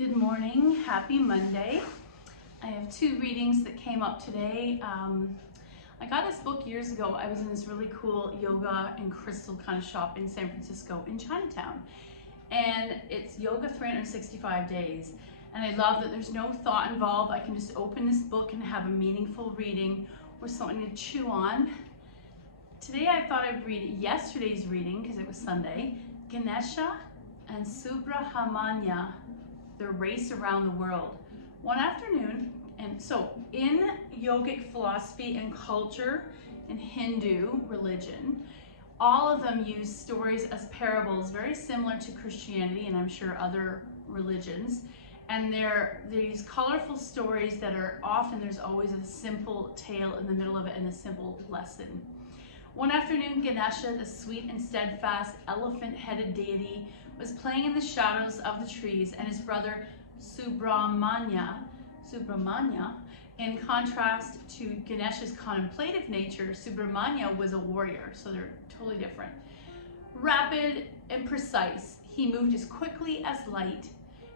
Good morning, happy Monday. I have two readings that came up today. I got this book years ago. I was in this really cool yoga and crystal kind of shop in San Francisco in Chinatown. And it's Yoga 365 Days. And I love that there's no thought involved. I can just open this book and have a meaningful reading or something to chew on. Today I thought I'd read yesterday's reading because it was Sunday, Ganesha and Subramanya, the race around the world. One afternoon, and so in yogic philosophy and culture and Hindu religion, all of them use stories as parables, very similar to Christianity and I'm sure other religions. And they're these colorful stories that are often, there's always a simple tale in the middle of it and a simple lesson. One afternoon, Ganesha, the sweet and steadfast elephant-headed deity, was playing in the shadows of the trees, and his brother Subramanya, in contrast to Ganesha's contemplative nature, Subramanya was a warrior, so they're totally different. Rapid and precise, he moved as quickly as light.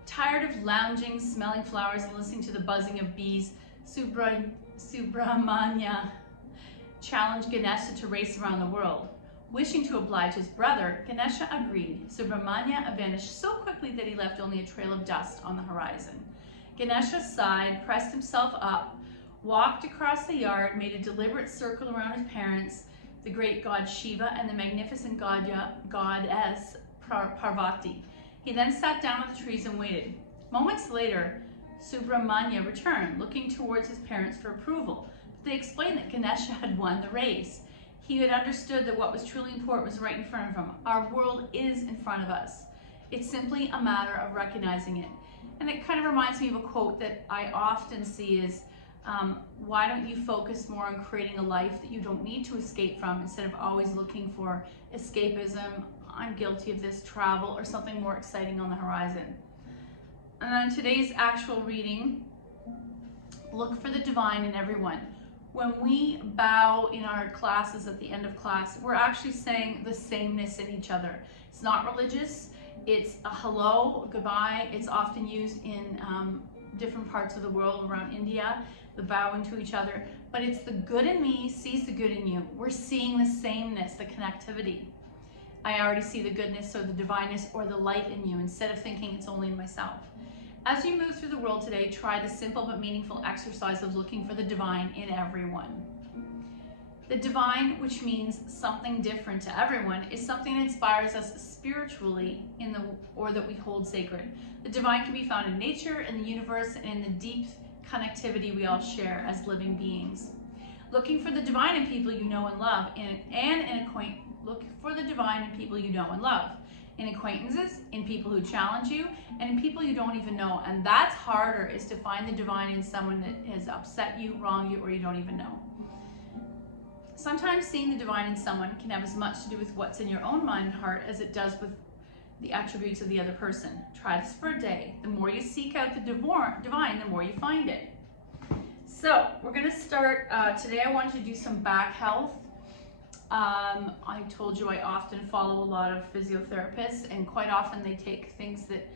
Tired of lounging, smelling flowers, and listening to the buzzing of bees, Subramanya challenged Ganesha to race around the world. Wishing to oblige his brother, Ganesha agreed. Subramanya vanished so quickly that he left only a trail of dust on the horizon. Ganesha sighed, pressed himself up, walked across the yard, made a deliberate circle around his parents, the great god Shiva and the magnificent goddess Parvati. He then sat down with the trees and waited. Moments later, Subramanya returned, looking towards his parents for approval. But they explained that Ganesha had won the race. He had understood that what was truly important was right in front of him. Our world is in front of us. It's simply a matter of recognizing it. And it kind of reminds me of a quote that I often see is, why don't you focus more on creating a life that you don't need to escape from instead of always looking for escapism, I'm guilty of this, travel, or something more exciting on the horizon. And then today's actual reading, look for the divine in everyone. When we bow in our classes at the end of class, we're actually saying the sameness in each other. It's not religious, it's a hello, goodbye. It's often used in different parts of the world around India, the bowing to each other, but it's the good in me sees the good in you. We're seeing the sameness, the connectivity. I already see the goodness or the divineness or the light in you instead of thinking it's only in myself. As you move through the world today, try the simple but meaningful exercise of looking for the divine in everyone. The divine, which means something different to everyone, is something that inspires us spiritually or that we hold sacred. The divine can be found in nature, in the universe, and in the deep connectivity we all share as living beings. Looking for the divine in people you know and love, look for the divine in people you know and love. In acquaintances, in people who challenge you, and in people you don't even know. And that's harder, is to find the divine in someone that has upset you, wronged you, or you don't even know. Sometimes seeing the divine in someone can have as much to do with what's in your own mind and heart as it does with the attributes of the other person. Try this for a day. The more you seek out the divine, the more you find it. So we're gonna start, today I wanted to do some back health. I told you I often follow a lot of physiotherapists, and quite often they take things that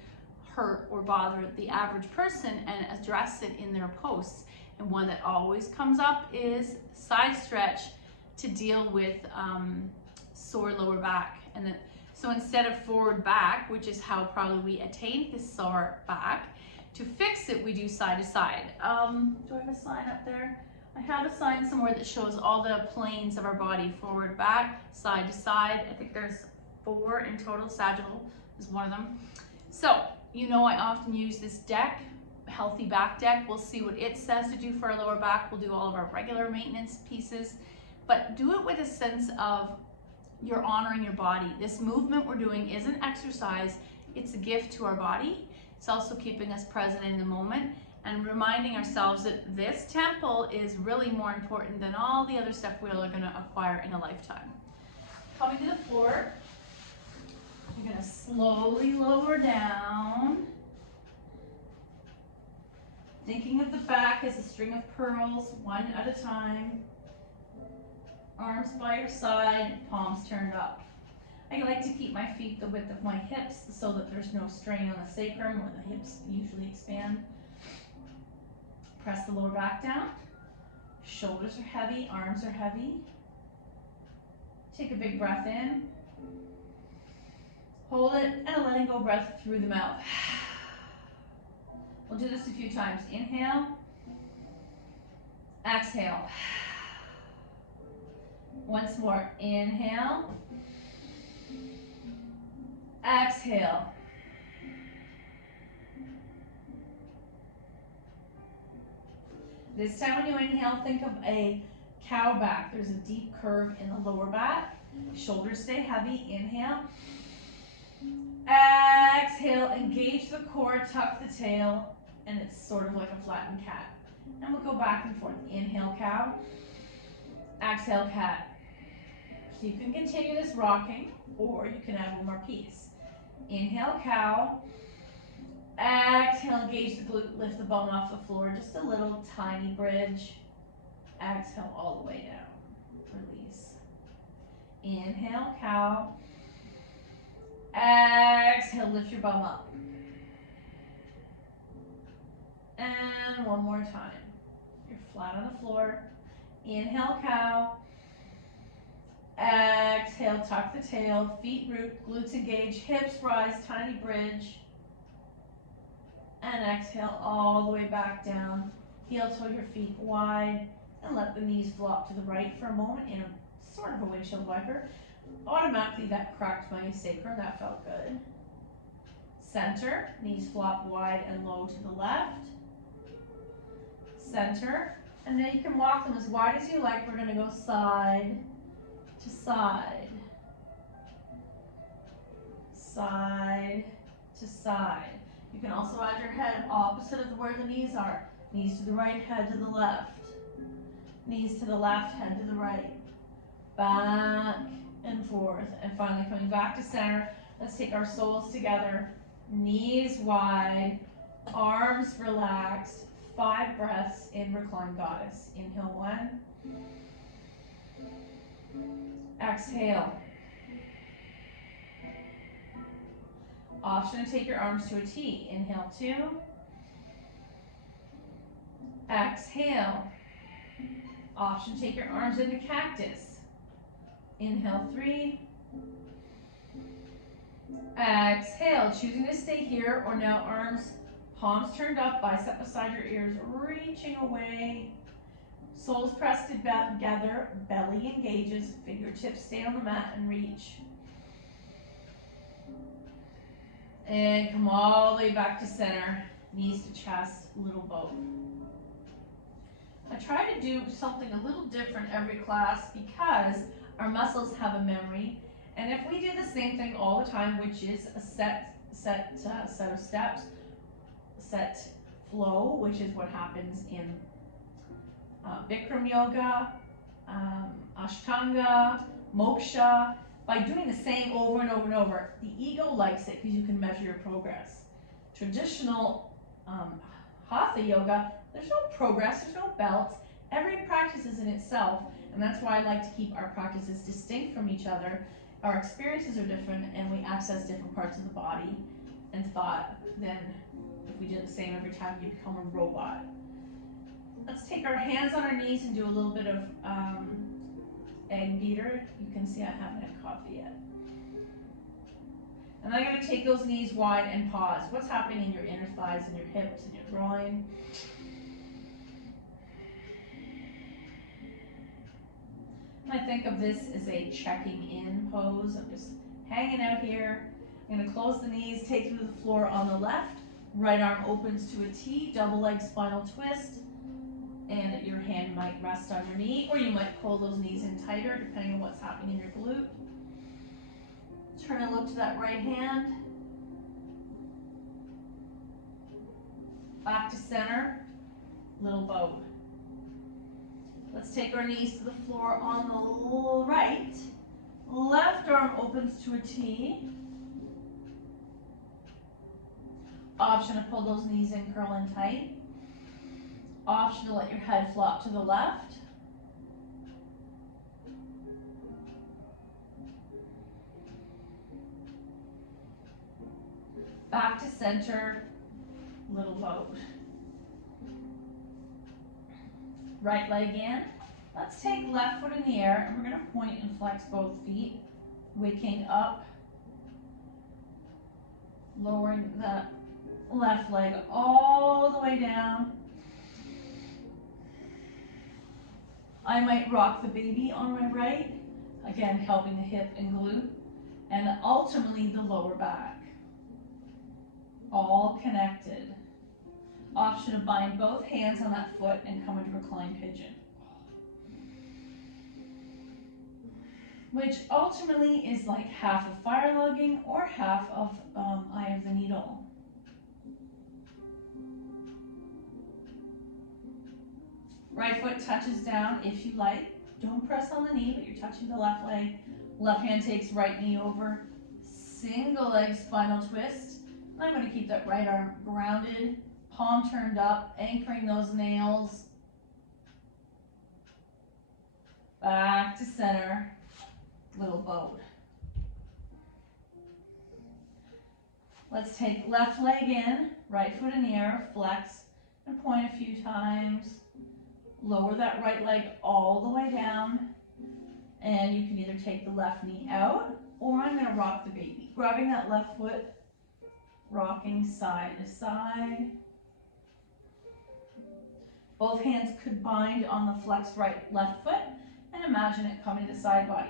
hurt or bother the average person and address it in their posts. And one that always comes up is side stretch to deal with sore lower back. So instead of forward back, which is how probably we attain this sore back, to fix it we do side to side. Do I have a sign up there? I have a sign somewhere that shows all the planes of our body, forward, back, side to side. I think there's 4 in total. Sagittal is one of them. So, you know I often use this deck, healthy back deck. We'll see what it says to do for our lower back. We'll do all of our regular maintenance pieces, but do it with a sense of you're honoring your body. This movement we're doing is an exercise. It's a gift to our body. It's also keeping us present in the moment and reminding ourselves that this temple is really more important than all the other stuff we're going to acquire in a lifetime. Coming to the floor, you're going to slowly lower down. Thinking of the back as a string of pearls, one at a time. Arms by your side, palms turned up. I like to keep my feet the width of my hips so that there's no strain on the sacrum where the hips usually expand. Press the lower back down. Shoulders are heavy, arms are heavy. Take a big breath in. Hold it, and a letting go breath through the mouth. We'll do this a few times. Inhale. Exhale. Once more. Inhale. Exhale. This time when you inhale, think of a cow back. There's a deep curve in the lower back. Shoulders stay heavy. Inhale. Exhale, engage the core, tuck the tail, and it's sort of like a flattened cat. And we'll go back and forth. Inhale, cow. Exhale, cat. So you can continue this rocking, or you can add one more piece. Inhale, cow. Exhale, engage the glute, lift the bum off the floor, just a little tiny bridge. Exhale all the way down. Release. Inhale, cow. Exhale, lift your bum up. And one more time. You're flat on the floor. Inhale, cow. Exhale, tuck the tail, feet root, glutes engage, hips rise, tiny bridge. And exhale all the way back down. Heel toe your feet wide and let the knees flop to the right for a moment in a sort of a windshield wiper. Automatically that cracked my sacrum, that felt good. Center, knees flop wide and low to the left. Center, and then you can walk them as wide as you like. We're gonna go side to side. Side to side. You can also add your head opposite of where the knees are. Knees to the right, head to the left. Knees to the left, head to the right. Back and forth. And finally coming back to center. Let's take our soles together. Knees wide, arms relaxed. 5 breaths in reclined goddess. Inhale 1. Exhale. Option to take your arms to a T. Inhale 2. Exhale. Option to take your arms into cactus. Inhale 3. Exhale, choosing to stay here or now arms, palms turned up, bicep beside your ears, reaching away. Soles pressed together, belly engages, fingertips stay on the mat and reach. And come all the way back to center, knees to chest, little bow. I try to do something a little different every class because our muscles have a memory. And if we do the same thing all the time, which is a set of steps, set flow, which is what happens in Bikram yoga, Ashtanga, moksha. By doing the same over and over and over, the ego likes it because you can measure your progress. Traditional Hatha yoga, there's no progress, there's no belts. Every practice is in itself, and that's why I like to keep our practices distinct from each other. Our experiences are different, and we access different parts of the body and thought. Then, if we do the same every time, you become a robot. Let's take our hands on our knees and do a little bit of egg beater. You can see I haven't had coffee yet. And I'm going to take those knees wide and pause. What's happening in your inner thighs and your hips and your groin? I think of this as a checking in pose. I'm just hanging out here. I'm going to close the knees, take through the floor on the left. Right arm opens to a T, double leg spinal twist. And your hand might rest on your knee, or you might pull those knees in tighter, depending on what's happening in your glute. Turn and look to that right hand. Back to center, little bow. Let's take our knees to the floor on the right. Left arm opens to a T. Option to pull those knees in, curl in tight. Option to let your head flop to the left. Back to center, little boat. Right leg in. Let's take left foot in the air and we're going to point and flex both feet, waking up, lowering the left leg all the way down. I might rock the baby on my right, again helping the hip and glute, and ultimately the lower back. All connected. Option to bind both hands on that foot and come into reclined pigeon, which ultimately is like half of fire logging or half of eye of the needle. Right foot touches down if you like. Don't press on the knee, but you're touching the left leg. Left hand takes right knee over. Single leg spinal twist. I'm going to keep that right arm grounded, palm turned up, anchoring those nails. Back to center, little boat. Let's take left leg in, right foot in the air, flex, and point a few times. Lower that right leg all the way down, and you can either take the left knee out, or I'm going to rock the baby. Grabbing that left foot, rocking side to side. Both hands could bind on the flexed left foot, and imagine it coming to side body.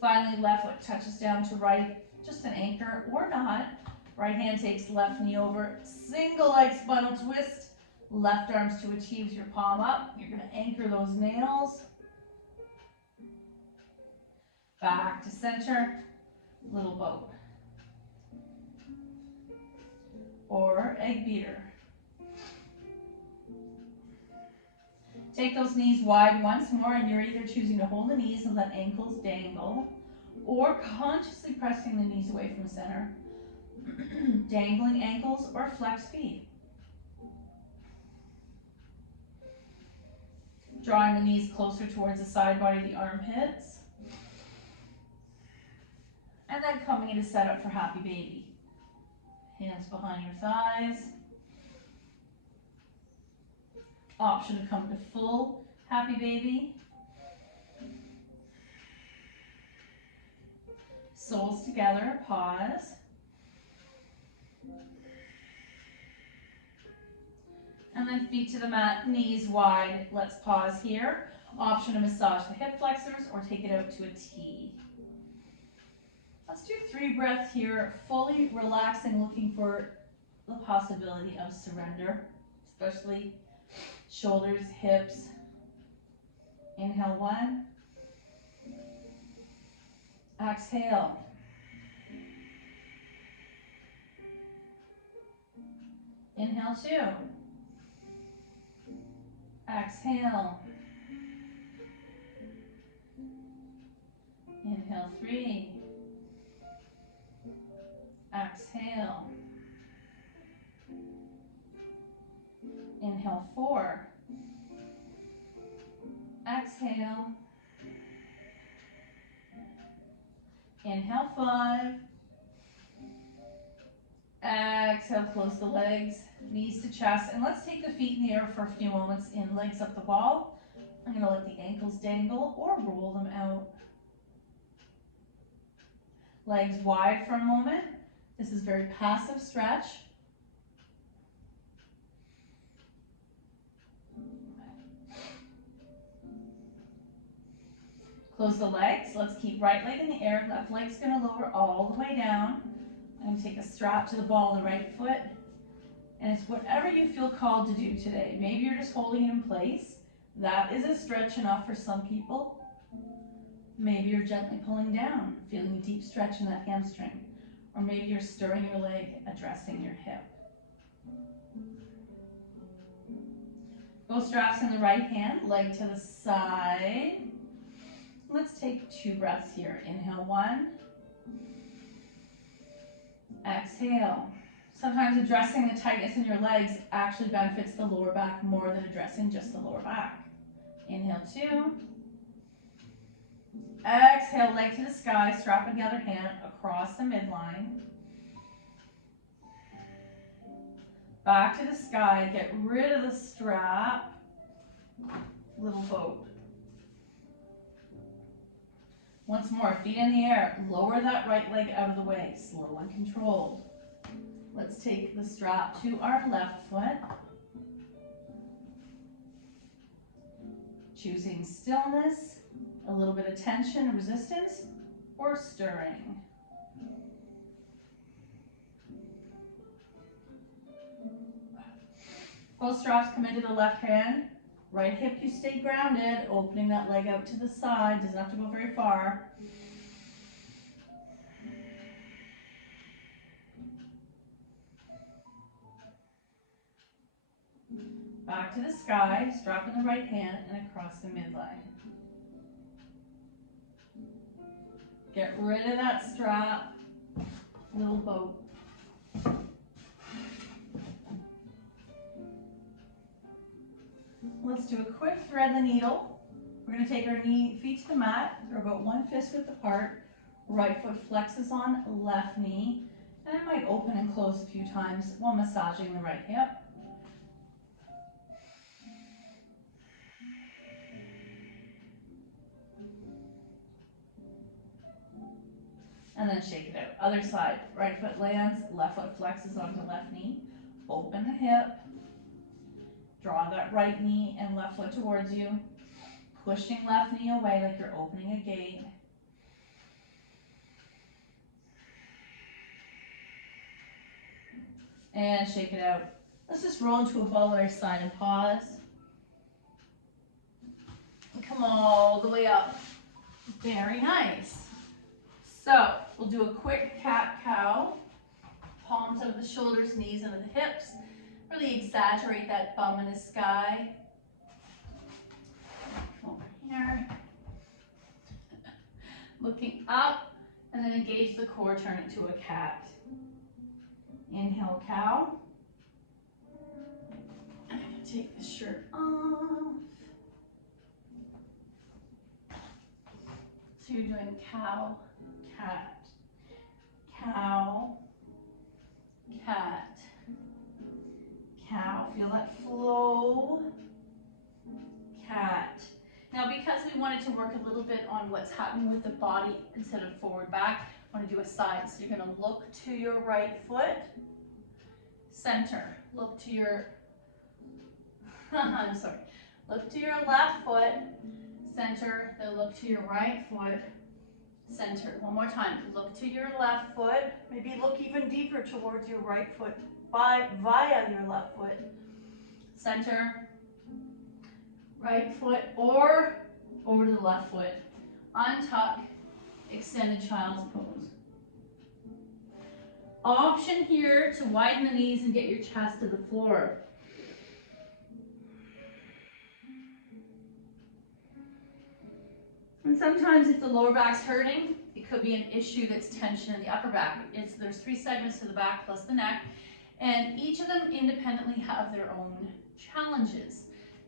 Finally, left foot touches down to right, just an anchor or not. Right hand takes left knee over, single leg spinal twist, left arms to achieve your palm up. You're going to anchor those nails. Back to center, little boat. Or egg beater. Take those knees wide once more, and you're either choosing to hold the knees and let ankles dangle, or consciously pressing the knees away from center, dangling ankles or flex feet. Drawing the knees closer towards the side body of the armpits. And then coming into setup for happy baby. Hands behind your thighs. Option to come to full happy baby. Soles together, pause. And then feet to the mat, knees wide. Let's pause here. Option to massage the hip flexors or take it out to a T. Let's do 3 breaths here, fully relaxing, looking for the possibility of surrender, especially shoulders, hips. Inhale 1. Exhale. Inhale 2. Exhale. Inhale 3. Exhale. Inhale 4. Exhale. Inhale 5. Exhale, close the legs, knees to chest, and let's take the feet in the air for a few moments in, legs up the wall. I'm going to let the ankles dangle or roll them out. Legs wide for a moment. This is very passive stretch. Close the legs. Let's keep right leg in the air. Left leg's going to lower all the way down. I'm going to take a strap to the ball of the right foot. And it's whatever you feel called to do today. Maybe you're just holding it in place. That is a stretch enough for some people. Maybe you're gently pulling down, feeling a deep stretch in that hamstring. Or maybe you're stirring your leg, addressing your hip. Both straps in the right hand, leg to the side. Let's take 2 breaths here. Inhale 1. Exhale. Sometimes addressing the tightness in your legs actually benefits the lower back more than addressing just the lower back. Inhale 2. Exhale, leg to the sky, strapping the other hand across the midline. Back to the sky, get rid of the strap. Little boat. Once more, feet in the air. Lower that right leg out of the way, slow and controlled. Let's take the strap to our left foot. Choosing stillness, a little bit of tension and resistance, or stirring. Both straps come into the left hand. Right hip, you stay grounded, opening that leg out to the side. Doesn't have to go very far. Back to the sky, strap in the right hand and across the midline. Get rid of that strap, little boat. Let's do a quick thread the needle. We're going to take our feet to the mat. They're about 1 fist width apart. Right foot flexes on left knee. And it might open and close a few times while massaging the right hip. And then shake it out. Other side. Right foot lands, left foot flexes onto left knee. Open the hip. Draw that right knee and left foot towards you. Pushing left knee away like you're opening a gate. And shake it out. Let's just roll into a ball on our side and pause. And come all the way up. Very nice. So we'll do a quick cat-cow. Palms over the shoulders, knees under the hips. Really exaggerate that bum in the sky. Come over here. Looking up, and then engage the core, turn it to a cat. Inhale, cow. I'm going to take the shirt off. So you're doing cow, cat, cow, cat, cow. Feel that flow. Cat. Now, because we wanted to work a little bit on what's happening with the body instead of forward back, I want to do a side. So you're going to look to your right foot, center. Look to your, I'm sorry. Look to your left foot, center. Then look to your right foot, center. One more time. Look to your left foot. Maybe look even deeper towards your right foot via your left foot. Center. Right foot or over to the left foot. Untuck, extended child's pose. Option here to widen the knees and get your chest to the floor. And sometimes if the lower back's hurting, it could be an issue that's tension in the upper back. There's 3 segments to the back plus the neck, and each of them independently have their own challenges.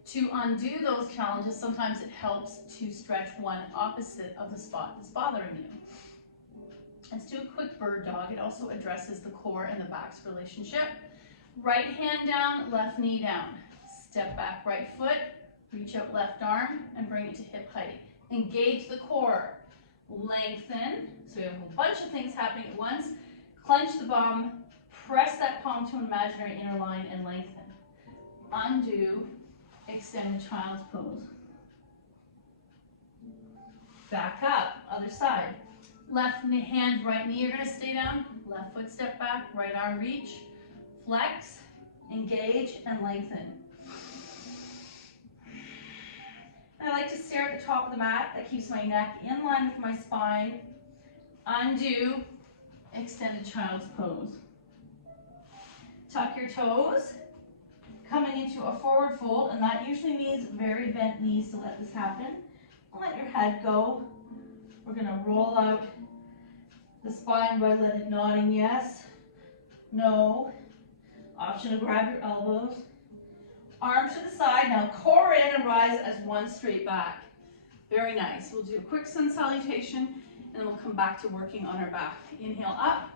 To undo those challenges, sometimes it helps to stretch one opposite of the spot that's bothering you. Let's do a quick bird dog. It also addresses the core and the back's relationship. Right hand down, left knee down. Step back right foot, reach out left arm, and bring it to hip height. Engage the core. Lengthen. So we have a bunch of things happening at once. Clench the bum, press that palm to an imaginary inner line, and lengthen. Undo. Extended child's pose. Back up, other side. Left hand, right knee, you're going to stay down. Left foot step back, right arm reach. Flex, engage, and lengthen. And I like to stare at the top of the mat. That keeps my neck in line with my spine. Undo, extended child's pose. Tuck your toes. Coming into a forward fold, and that usually means very bent knees to let this happen. Let your head go. We're going to roll out the spine by letting nodding yes, no. Option to grab your elbows. Arms to the side. Now core in and rise as one straight back. Very nice. We'll do a quick sun salutation and then we'll come back to working on our back. Inhale up.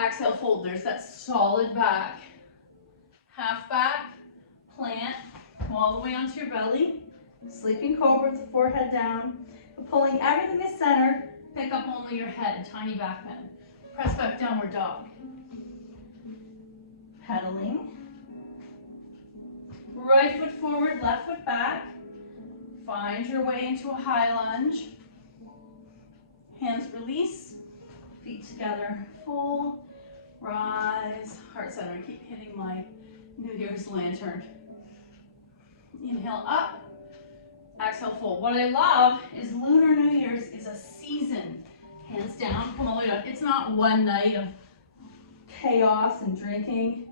Exhale, fold. There's that solid back. Half back, plant, come all the way onto your belly. Sleeping cobra with the forehead down. But pulling everything to center, pick up only your head, tiny back bend. Press back, downward dog. Pedaling. Right foot forward, left foot back. Find your way into a high lunge. Hands release, feet together, fold, rise, heart center. I keep hitting my New Year's lantern. Inhale up, exhale fold. What I love is Lunar New Year's is a season. Hands down, come all the way up. It's not one night of chaos and drinking.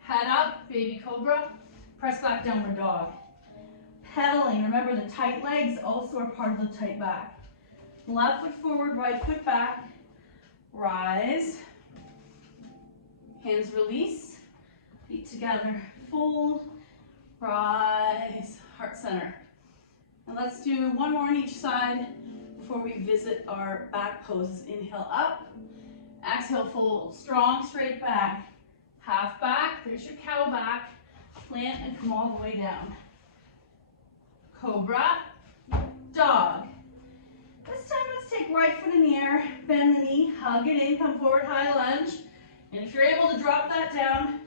Head up, baby cobra. Press back, downward dog. Pedaling, remember the tight legs also are part of the tight back. Left foot forward, right foot back. Rise. Hands release. Feet together. Fold. Rise. Heart center. And let's do one more on each side before we visit our back poses. Inhale up. Exhale, fold. Strong, straight back. Half back. There's your cow back. Plant and come all the way down. Cobra. Dog. This time let's take right foot in the air, bend the knee, hug it in, come forward, high lunge. And if you're able to drop that down,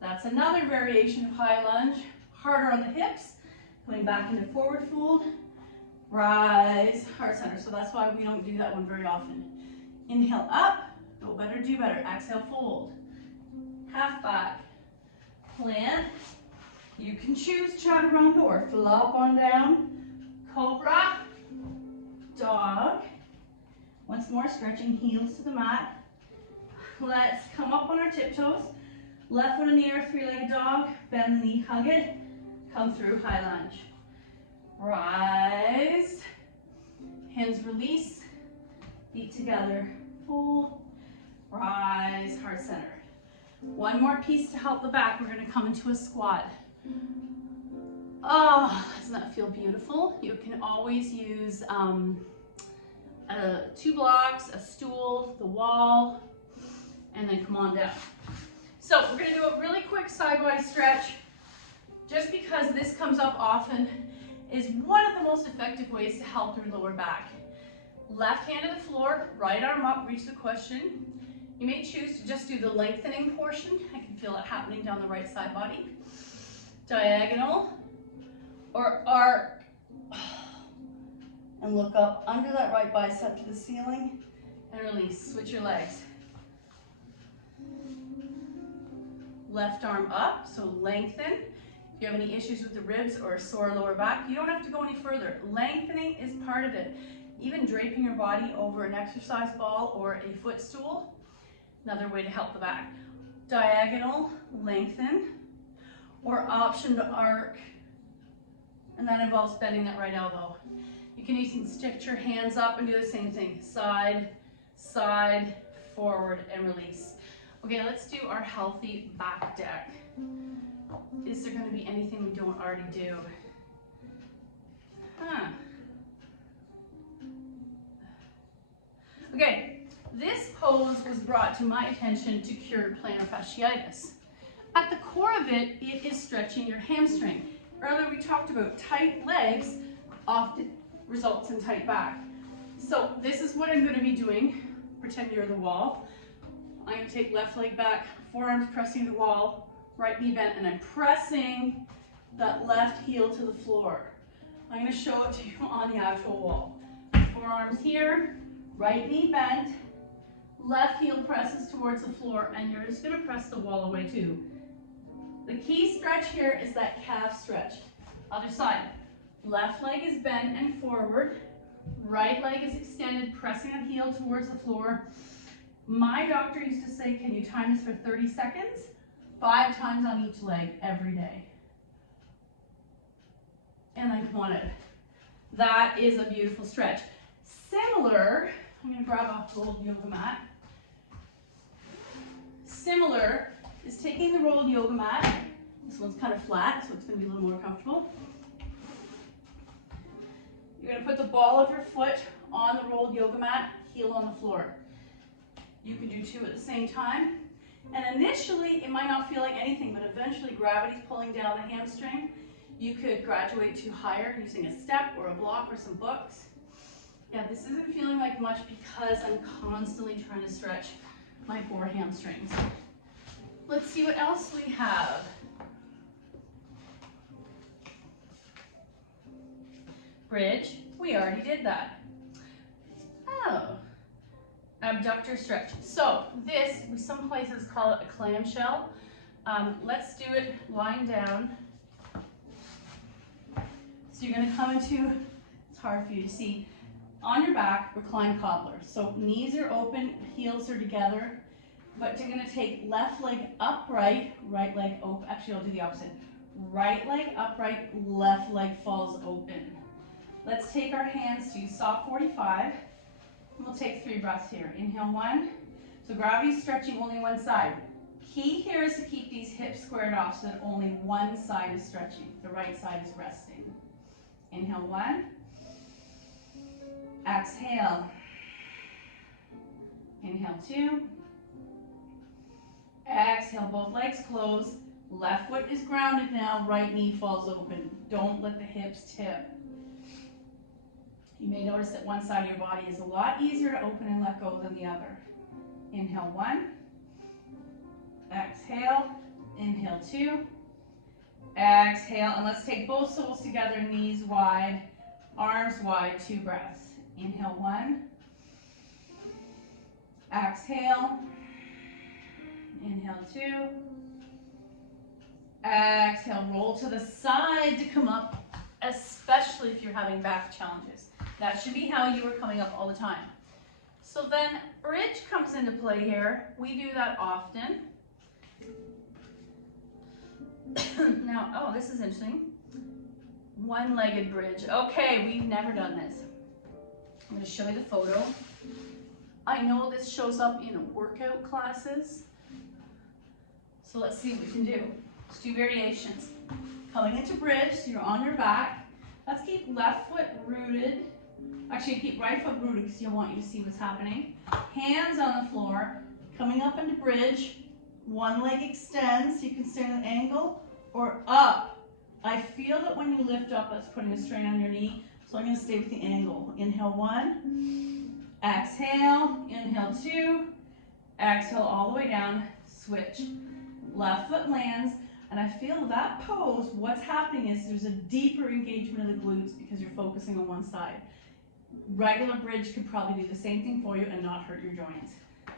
that's another variation of high lunge. Harder on the hips, coming back into forward fold, rise, heart center. So that's why we don't do that one very often. Inhale up, go better, do better. Exhale, fold. Half back, plant. You can choose chaturanga or flop on down. Cobra. Dog. Once more, stretching heels to the mat. Let's come up on our tiptoes. Left foot in the air, three-legged dog. Bend the knee, hug it. Come through, high lunge. Rise. Hands release. Feet together. Fold. Rise, heart center. One more piece to help the back. We're going to come into a squat. Oh, doesn't that feel beautiful? You can always use 2 blocks, a stool, the wall, and then come on down. So we're gonna do a really quick sidewise stretch. Just because this comes up often, is one of the most effective ways to help your lower back. Left hand to the floor, right arm up, reach the cushion. You may choose to just do the lengthening portion. I can feel it happening down the right side body. Diagonal or arc. And look up under that right bicep to the ceiling and release. Switch your legs. Left arm up, so lengthen. If you have any issues with the ribs or a sore lower back, you don't have to go any further. Lengthening is part of it. Even draping your body over an exercise ball or a footstool, another way to help the back. Diagonal, lengthen, or option to arc, and that involves bending that right elbow. You can even stretch your hands up and do the same thing. Side, side, forward, and release. Okay, let's do our healthy back deck. Is there going to be anything we don't already do? Okay, this pose was brought to my attention to cure plantar fasciitis. At the core of it, it is stretching your hamstring. Earlier we talked about tight legs often results in tight back. So this is what I'm going to be doing. Pretend you're the wall. I'm going to take left leg back, forearms pressing the wall, right knee bent, and I'm pressing that left heel to the floor. I'm going to show it to you on the actual wall. Forearms here, right knee bent, left heel presses towards the floor, and you're just going to press the wall away too. The key stretch here is that calf stretch. Other side. Left leg is bent and forward. Right leg is extended, pressing a heel towards the floor. My doctor used to say, can you time this for 30 seconds? 5 times on each leg every day. And then come on in. That is a beautiful stretch. Similar, I'm going to grab off the rolled yoga mat. Similar is taking the rolled yoga mat. This one's kind of flat, so it's going to be a little more comfortable. You're going to put the ball of your foot on the rolled yoga mat, heel on the floor. You can do 2 at the same time. And initially, it might not feel like anything, but eventually gravity's pulling down the hamstring. You could graduate to higher using a step or a block or some books. Yeah, this isn't feeling like much because I'm constantly trying to stretch my poor hamstrings. Let's see what else we have. Bridge, we already did that. Oh, abductor stretch. So this, some places call it a clamshell. Let's do it lying down. So you're gonna come into, it's hard for you to see, on your back, recline cobbler. So knees are open, heels are together, but you're gonna take left leg upright, right leg open. Actually, I'll do the opposite. Right leg upright, left leg falls open. Let's take our hands to soft 45. And we'll take 3 breaths here. Inhale 1. So gravity's stretching only one side. Key here is to keep these hips squared off so that only one side is stretching. The right side is resting. Inhale 1. Exhale. Inhale 2. Exhale, both legs close. Left foot is grounded now, right knee falls open. Don't let the hips tip. You may notice that one side of your body is a lot easier to open and let go than the other. Inhale 1. Exhale. Inhale 2. Exhale, and let's take both soles together, knees wide, arms wide, 2 breaths. Inhale 1. Exhale. Inhale 2. Exhale, roll to the side to come up, especially if you're having back challenges. That should be how you are coming up all the time. So then bridge comes into play here. We do that often. Now, oh, this is interesting. One-legged bridge. Okay, we've never done this. I'm going to show you the photo. I know this shows up in workout classes. So let's see what we can do. Let's do variations. Coming into bridge, so you're on your back. Let's keep left foot rooted. Actually, keep right foot rooted because I want you to see what's happening. Hands on the floor. Coming up into bridge. One leg extends, so you can stay on an angle, or up. I feel that when you lift up, that's putting a strain on your knee, so I'm going to stay with the angle. Inhale 1. Exhale. Inhale 2. Exhale all the way down. Switch. Left foot lands. And I feel that pose, what's happening is there's a deeper engagement of the glutes because you're focusing on one side. Regular bridge could probably do the same thing for you and not hurt your joints.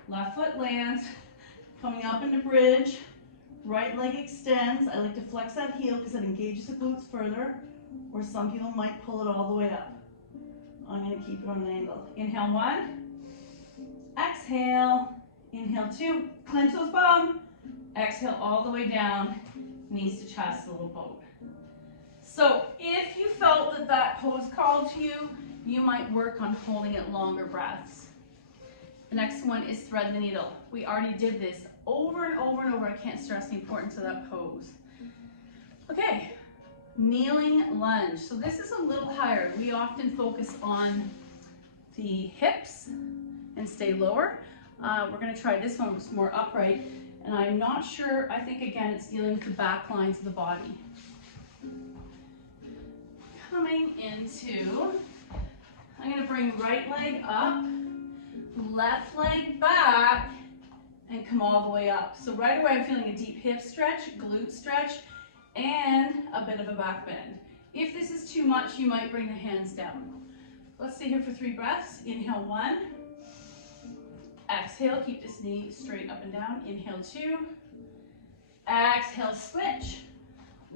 Left foot lands, coming up into bridge, right leg extends. I like to flex that heel because it engages the glutes further, or some people might pull it all the way up. I'm going to keep it on an angle. Inhale 1, exhale, inhale 2, clench those bum, exhale all the way down. Knees to chest, a little boat. So if you felt that that pose called to you, you might work on holding it longer breaths. The next one is thread the needle. We already did this over and over and over. I can't stress the importance of that pose. Okay, kneeling lunge. So this is a little higher. We often focus on the hips and stay lower. We're going to try this one, which is more upright. And I'm not sure, I think again it's dealing with the back lines of the body. Coming into, I'm going to bring right leg up, left leg back, and come all the way up. So right away I'm feeling a deep hip stretch, glute stretch, and a bit of a back bend. If this is too much, you might bring the hands down. Let's stay here for 3 breaths. Inhale 1. Exhale, keep this knee straight up and down. Inhale 2. Exhale, switch.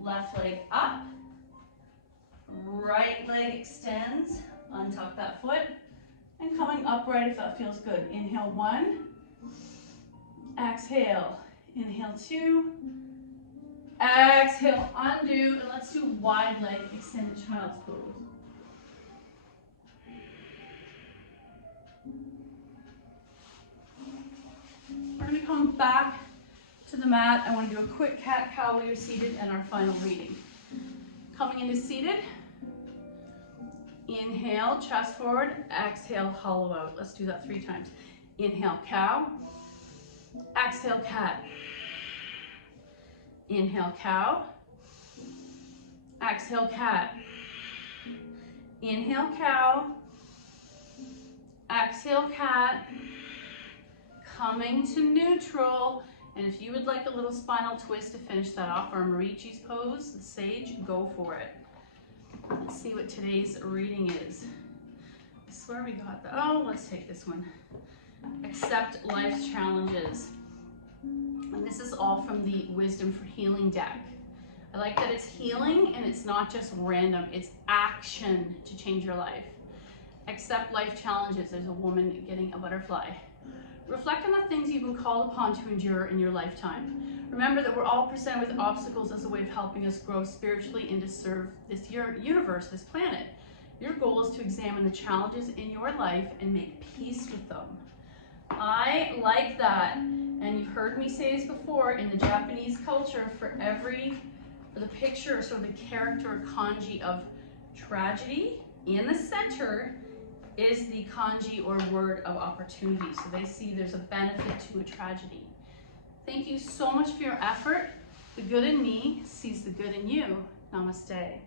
Left leg up. Right leg extends. Untuck that foot. And coming upright if that feels good. Inhale 1. Exhale. Inhale 2. Exhale, undo. And let's do wide leg extended child's pose. We're going to come back to the mat. I want to do a quick cat-cow while you're seated and our final reading. Coming into seated. Inhale, chest forward. Exhale, hollow out. Let's do that 3 times. Inhale, cow. Exhale, cat. Inhale, cow. Exhale, cat. Inhale, cow. Exhale, cat. Coming to neutral. And if you would like a little spinal twist to finish that off, or Marichi's pose, the sage, go for it. Let's see what today's reading is. I swear we got that. Oh, let's take this one. Accept life's challenges. And this is all from the Wisdom for Healing deck. I like that it's healing and it's not just random, it's action to change your life. Accept life challenges. There's a woman getting a butterfly. Reflect on the things you've been called upon to endure in your lifetime. Remember that we're all presented with obstacles as a way of helping us grow spiritually and to serve this universe, this planet. Your goal is to examine the challenges in your life and make peace with them. I like that. And you've heard me say this before, in the Japanese culture, for the picture, sort of the character or kanji of tragedy, in the center is the kanji or word of opportunity. So they see there's a benefit to a tragedy. Thank you so much for your effort. The good in me sees the good in you. Namaste.